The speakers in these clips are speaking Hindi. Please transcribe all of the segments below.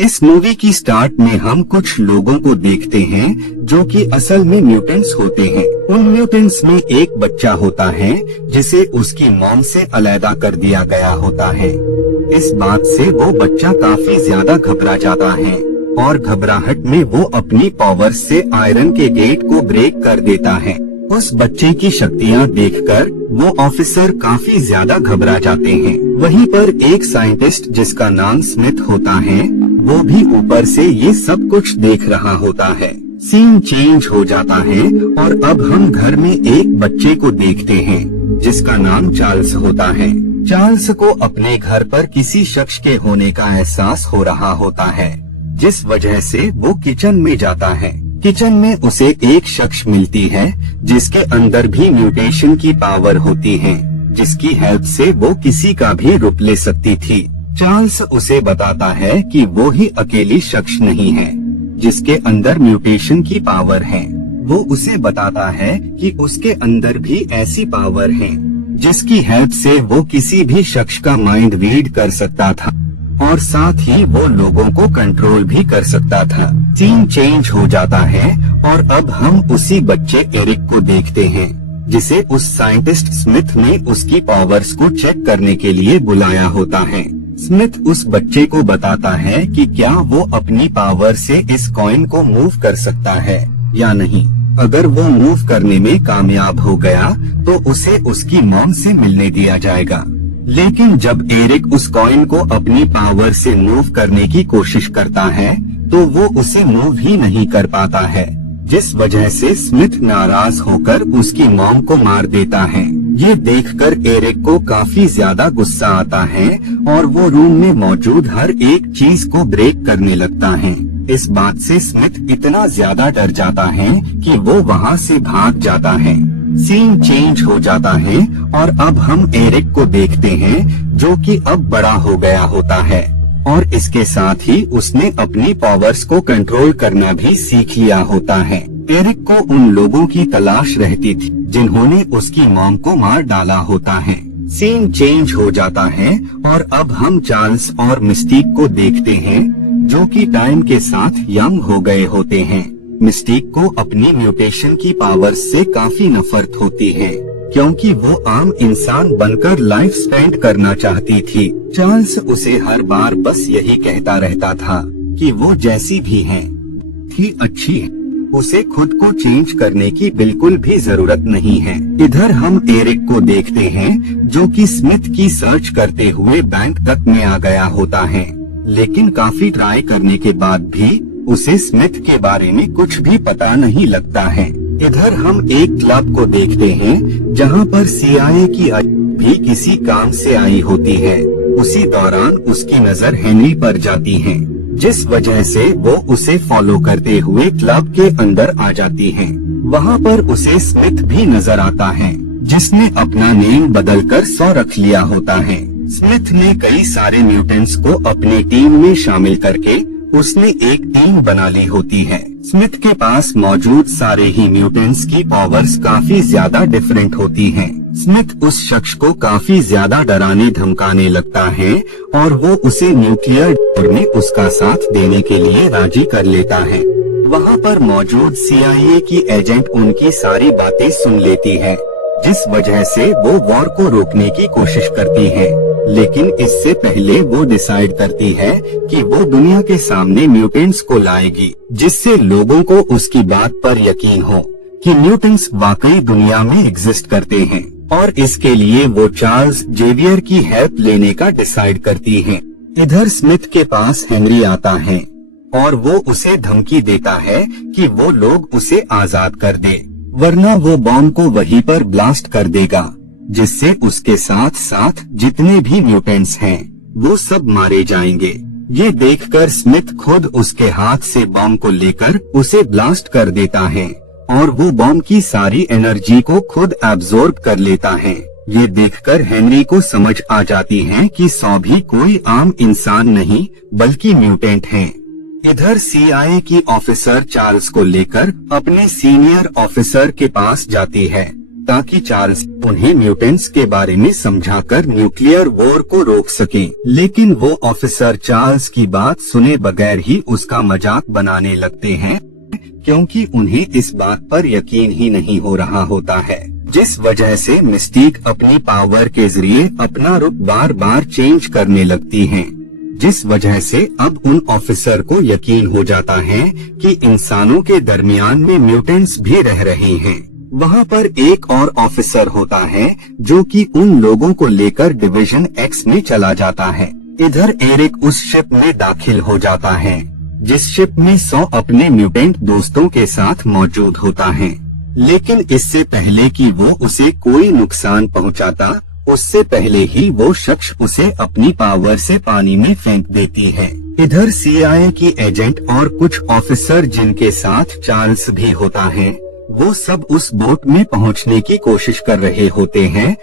इस मूवी की स्टार्ट में हम कुछ लोगों को देखते हैं जो कि असल में म्यूटेंट्स होते हैं। उन म्यूटेंट्स में एक बच्चा होता है जिसे उसकी मॉम से अलग कर दिया गया होता है। इस बात से वो बच्चा काफी ज्यादा घबरा जाता है और घबराहट में वो अपनी पावर से आयरन के गेट को ब्रेक कर देता है। उस बच्चे की शक्तियाँ देखकर वो ऑफिसर काफी ज्यादा घबरा जाते हैं। वहीं पर एक साइंटिस्ट जिसका नाम स्मिथ होता है वो भी ऊपर से ये सब कुछ देख रहा होता है। सीन चेंज हो जाता है और अब हम घर में एक बच्चे को देखते हैं जिसका नाम चार्ल्स होता है। चार्ल्स को अपने घर पर किसी शख्स के होने का एहसास हो रहा होता है, जिस वजह से वो किचन में जाता है। किचन में उसे एक शख्स मिलती है जिसके अंदर भी म्यूटेशन की पावर होती है, जिसकी हेल्प से वो किसी का भी रूप ले सकती थी। चार्ल्स उसे बताता है कि वो ही अकेली शख्स नहीं है जिसके अंदर म्यूटेशन की पावर है। वो उसे बताता है कि उसके अंदर भी ऐसी पावर है जिसकी हेल्प से वो किसी भी शख्स का माइंड रीड कर सकता था और साथ ही वो लोगों को कंट्रोल भी कर सकता था। सीन चेंज हो जाता है और अब हम उसी बच्चे एरिक को देखते हैं जिसे उस साइंटिस्ट स्मिथ ने उसकी पावर्स को चेक करने के लिए बुलाया होता है। स्मिथ उस बच्चे को बताता है कि क्या वो अपनी पावर से इस कॉइन को मूव कर सकता है या नहीं। अगर वो मूव करने में कामयाब हो गया तो उसे उसकी मॉम से मिलने दिया जाएगा। लेकिन जब एरिक उस कॉइन को अपनी पावर से मूव करने की कोशिश करता है तो वो उसे मूव ही नहीं कर पाता है, जिस वजह से स्मिथ नाराज होकर उसकी मॉम को मार देता है। ये देखकर एरिक को काफी ज्यादा गुस्सा आता है और वो रूम में मौजूद हर एक चीज को ब्रेक करने लगता है। इस बात से स्मिथ इतना ज्यादा डर जाता है कि वो वहाँ से भाग जाता है। सीन चेंज हो जाता है और अब हम एरिक को देखते हैं जो कि अब बड़ा हो गया होता है और इसके साथ ही उसने अपनी पावर्स को कंट्रोल करना भी सीख लिया होता है। एरिक को उन लोगों की तलाश रहती थी जिन्होंने उसकी मॉम को मार डाला होता है। सीन चेंज हो जाता है और अब हम चार्ल्स और मिस्टीक को देखते हैं जो कि टाइम के साथ यंग हो गए होते हैं। मिस्टीक को अपनी म्यूटेशन की पावर्स से काफी नफरत होती है क्योंकि वो आम इंसान बनकर लाइफ स्पेंड करना चाहती थी। चार्ल्स उसे हर बार बस यही कहता रहता था कि वो जैसी भी है थी अच्छी है, उसे खुद को चेंज करने की बिल्कुल भी जरूरत नहीं है। इधर हम एरिक को देखते हैं जो कि स्मिथ की सर्च करते हुए बैंक तक में आ गया होता है, लेकिन काफी ट्राई करने के बाद भी उसे स्मिथ के बारे में कुछ भी पता नहीं लगता है। इधर हम एक क्लब को देखते हैं जहां पर CIA की भी किसी काम से आई होती है। उसी दौरान उसकी नजर हेनरी पर जाती है, जिस वजह से वो उसे फॉलो करते हुए क्लब के अंदर आ जाती है। वहाँ पर उसे स्मिथ भी नजर आता है जिसने अपना नेम बदलकर सॉ रख लिया होता है। स्मिथ ने कई सारे म्यूटेंट्स को अपनी टीम में शामिल करके उसने एक टीम बना ली होती है। स्मिथ के पास मौजूद सारे ही म्यूटेंट्स की पावर्स काफी ज्यादा डिफरेंट होती हैं। स्मिथ उस शख्स को काफी ज्यादा डराने धमकाने लगता है और वो उसे न्यूक्लियर डोर में उसका साथ देने के लिए राजी कर लेता है। वहाँ पर मौजूद CIA की एजेंट उनकी सारी बातें सुन लेती है, जिस वजह से वो वॉर को रोकने की कोशिश करती है। लेकिन इससे पहले वो डिसाइड करती है कि वो दुनिया के सामने म्यूटेंट्स को लाएगी, जिससे लोगों को उसकी बात पर यकीन हो कि म्यूटेंट्स वाकई दुनिया में एग्जिस्ट करते हैं। और इसके लिए वो चार्ल्स जेवियर की हेल्प लेने का डिसाइड करती है। इधर स्मिथ के पास हेनरी आता है और वो उसे धमकी देता है कि वो लोग उसे आजाद कर दे, वरना वो बॉम्ब को वहीं पर ब्लास्ट कर देगा, जिससे उसके साथ साथ जितने भी म्यूटेंट्स हैं वो सब मारे जाएंगे। ये देखकर स्मिथ खुद उसके हाथ से बॉम्ब को लेकर उसे ब्लास्ट कर देता है और वो बॉम्ब की सारी एनर्जी को खुद एब्जॉर्ब कर लेता है। ये देखकर हेनरी को समझ आ जाती है कि सॉ भी कोई आम इंसान नहीं बल्कि म्यूटेंट है। इधर CIA की ऑफिसर चार्ल्स को लेकर अपने सीनियर ऑफिसर के पास जाती है ताकि चार्ल्स उन्हें म्यूटेंट्स के बारे में समझाकर न्यूक्लियर वॉर को रोक सके। लेकिन वो ऑफिसर चार्ल्स की बात सुने बगैर ही उसका मजाक बनाने लगते हैं, क्योंकि उन्हें इस बात पर यकीन ही नहीं हो रहा होता है, जिस वजह से मिस्टीक अपनी पावर के जरिए अपना रुख बार बार चेंज करने लगती हैं, जिस वजह से अब उन ऑफिसर को यकीन हो जाता है कि इंसानों के दरमियान में म्यूटेंट्स भी रह रहे हैं। वहाँ पर एक और ऑफिसर होता है जो कि उन लोगों को लेकर डिवीजन एक्स में चला जाता है। इधर एरिक उस शिप में दाखिल हो जाता है जिस शिप में 100 अपने म्यूटेंट दोस्तों के साथ मौजूद होता है। लेकिन इससे पहले कि वो उसे कोई नुकसान पहुंचाता, उससे पहले ही वो शख्स उसे अपनी पावर से पानी में फेंक देती है। इधर CIA की एजेंट और कुछ ऑफिसर जिनके साथ चार्ल्स भी होता है, वो सब उस बोट में पहुंचने की कोशिश कर रहे होते हैं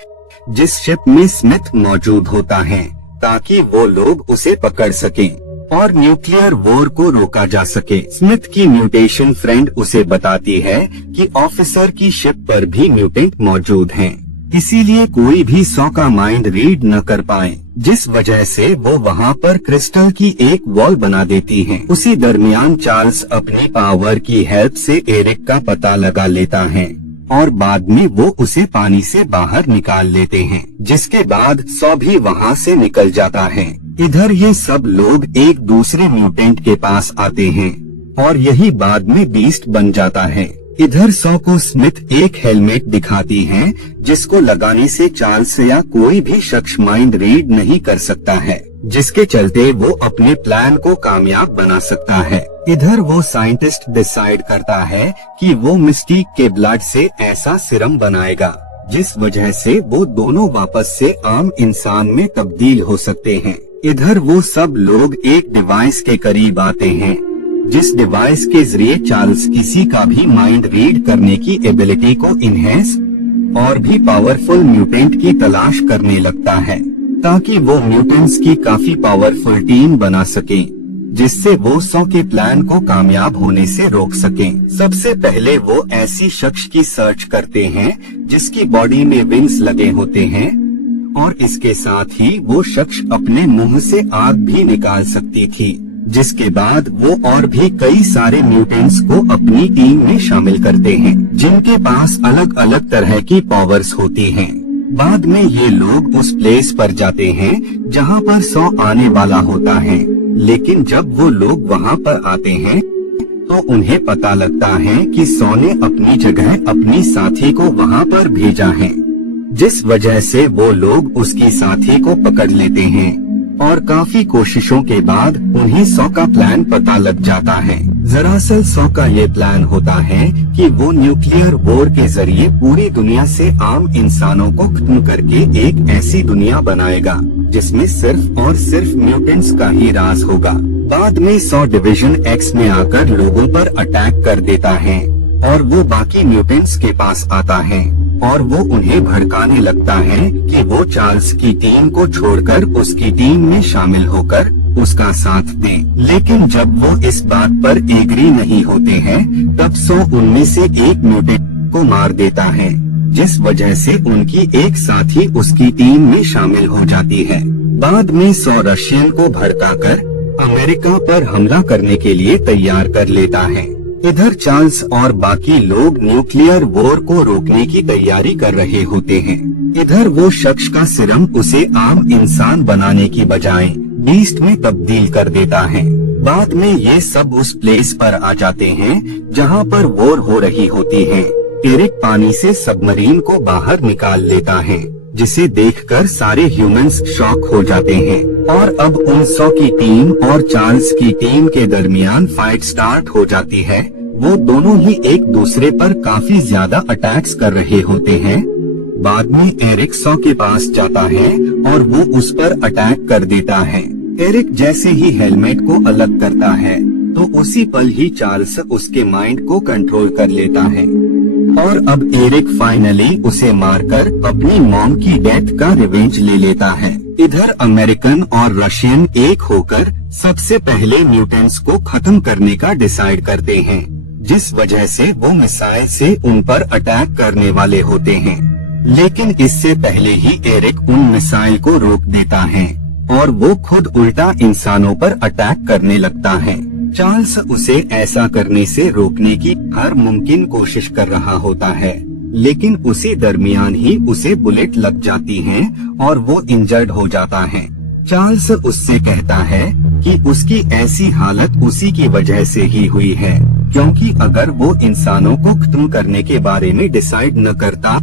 जिस शिप में स्मिथ मौजूद होता है, ताकि वो लोग उसे पकड़ सकें और न्यूक्लियर वॉर को रोका जा सके। स्मिथ की म्यूटेशन फ्रेंड उसे बताती है कि ऑफिसर की शिप पर भी म्यूटेंट मौजूद हैं, इसीलिए कोई भी 100 का माइंड रीड न कर पाए, जिस वजह से वो वहाँ पर क्रिस्टल की एक वॉल बना देती हैं। उसी दरमियान चार्ल्स अपनी पावर की हेल्प से एरिक का पता लगा लेता है और बाद में वो उसे पानी से बाहर निकाल लेते हैं, जिसके बाद 100 भी वहाँ से निकल जाता है। इधर ये सब लोग एक दूसरे म्यूटेंट के पास आते हैं और यही बाद में बीस्ट बन जाता है। इधर 100 को स्मिथ एक हेलमेट दिखाती है जिसको लगाने से चार्ल्स या कोई भी शख्स माइंड रीड नहीं कर सकता है, जिसके चलते वो अपने प्लान को कामयाब बना सकता है। इधर वो साइंटिस्ट डिसाइड करता है कि वो मिस्टीक के ब्लड से ऐसा सिरम बनाएगा जिस वजह से वो दोनों वापस से आम इंसान में तब्दील हो सकते हैं। इधर वो सब लोग एक डिवाइस के करीब आते हैं जिस डिवाइस के जरिए चार्ल्स किसी का भी माइंड रीड करने की एबिलिटी को इनहेंस और भी पावरफुल म्यूटेंट की तलाश करने लगता है, ताकि वो म्यूटेंट्स की काफी पावरफुल टीम बना सके, जिससे वो 100 के प्लान को कामयाब होने से रोक सकें। सबसे पहले वो ऐसी शख्स की सर्च करते हैं जिसकी बॉडी में विंग्स लगे होते हैं और इसके साथ ही वो शख्स अपने मुंह से आग भी निकाल सकती थी, जिसके बाद वो और भी कई सारे म्यूटेंट्स को अपनी टीम में शामिल करते हैं जिनके पास अलग अलग तरह की पावर्स होती हैं। बाद में ये लोग उस प्लेस पर जाते हैं जहाँ पर 100 आने वाला होता है, लेकिन जब वो लोग वहाँ पर आते हैं तो उन्हें पता लगता है कि 100 ने अपनी जगह अपनी साथी को वहाँ पर भेजा है, जिस वजह से वो लोग उसकी साथी को पकड़ लेते हैं और काफी कोशिशों के बाद उन्हें 100 का प्लान पता लग जाता है। दरअसल 100 का ये प्लान होता है कि वो न्यूक्लियर वॉर के जरिए पूरी दुनिया से आम इंसानों को खत्म करके एक ऐसी दुनिया बनाएगा जिसमें सिर्फ और सिर्फ म्यूटेंट्स का ही राज होगा। बाद में 100 डिवीजन एक्स में आकर लोगों पर अटैक कर देता है और वो बाकी म्यूटेंट्स के पास आता है और वो उन्हें भड़काने लगता है कि वो चार्ल्स की टीम को छोड़कर उसकी टीम में शामिल होकर उसका साथ दें। लेकिन जब वो इस बात पर एग्री नहीं होते हैं, तब 100 उनमें से एक म्यूटेंट को मार देता है, जिस वजह से उनकी एक साथी उसकी टीम में शामिल हो जाती है। बाद में 100 रशियन को भड़काकर अमेरिका पर हमला करने के लिए तैयार कर लेता है। इधर चार्ल्स और बाकी लोग न्यूक्लियर वॉर को रोकने की तैयारी कर रहे होते हैं। इधर वो शख्स का सिरम उसे आम इंसान बनाने की बजाय बीस्ट में तब्दील कर देता है। बाद में ये सब उस प्लेस पर आ जाते हैं जहाँ पर वॉर हो रही होती है। एरिक पानी से सबमरीन को बाहर निकाल लेता है, जिसे देखकर सारे ह्यूमंस शॉक हो जाते हैं और अब उन 100 की टीम और चार्ल्स की टीम के दरमियान फाइट स्टार्ट हो जाती है। वो दोनों ही एक दूसरे पर काफी ज्यादा अटैक्स कर रहे होते हैं। बाद में एरिक 100 के पास जाता है और वो उस पर अटैक कर देता है। एरिक जैसे ही हेलमेट को अलग करता है तो उसी पल ही चार्ल्स उसके माइंड को कंट्रोल कर लेता है और अब एरिक फाइनली उसे मारकर अपनी मॉम की डेथ का रिवेंज ले लेता है। इधर अमेरिकन और रशियन एक होकर सबसे पहले म्यूटेंट्स को खत्म करने का डिसाइड करते हैं, जिस वजह से वो मिसाइल से उन पर अटैक करने वाले होते हैं। लेकिन इससे पहले ही एरिक उन मिसाइल को रोक देता है और वो खुद उल्टा इंसानों पर अटैक करने लगता है। चार्ल्स उसे ऐसा करने से रोकने की हर मुमकिन कोशिश कर रहा होता है, लेकिन उसी दरमियान ही उसे बुलेट लग जाती है और वो इंजर्ड हो जाता है। चार्ल्स उससे कहता है कि उसकी ऐसी हालत उसी की वजह से ही हुई है, क्योंकि अगर वो इंसानों को खत्म करने के बारे में डिसाइड न करता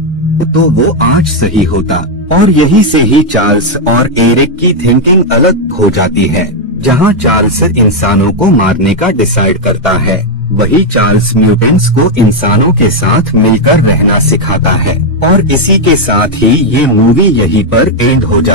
तो वो आज सही होता। और यही से ही चार्ल्स और एरिक की थिंकिंग अलग हो जाती है। जहाँ चार्ल्स इंसानों को मारने का डिसाइड करता है, वही चार्ल्स म्यूटेंट्स को इंसानों के साथ मिलकर रहना सिखाता है। और इसी के साथ ही ये मूवी यहीं पर एंड हो जाती है।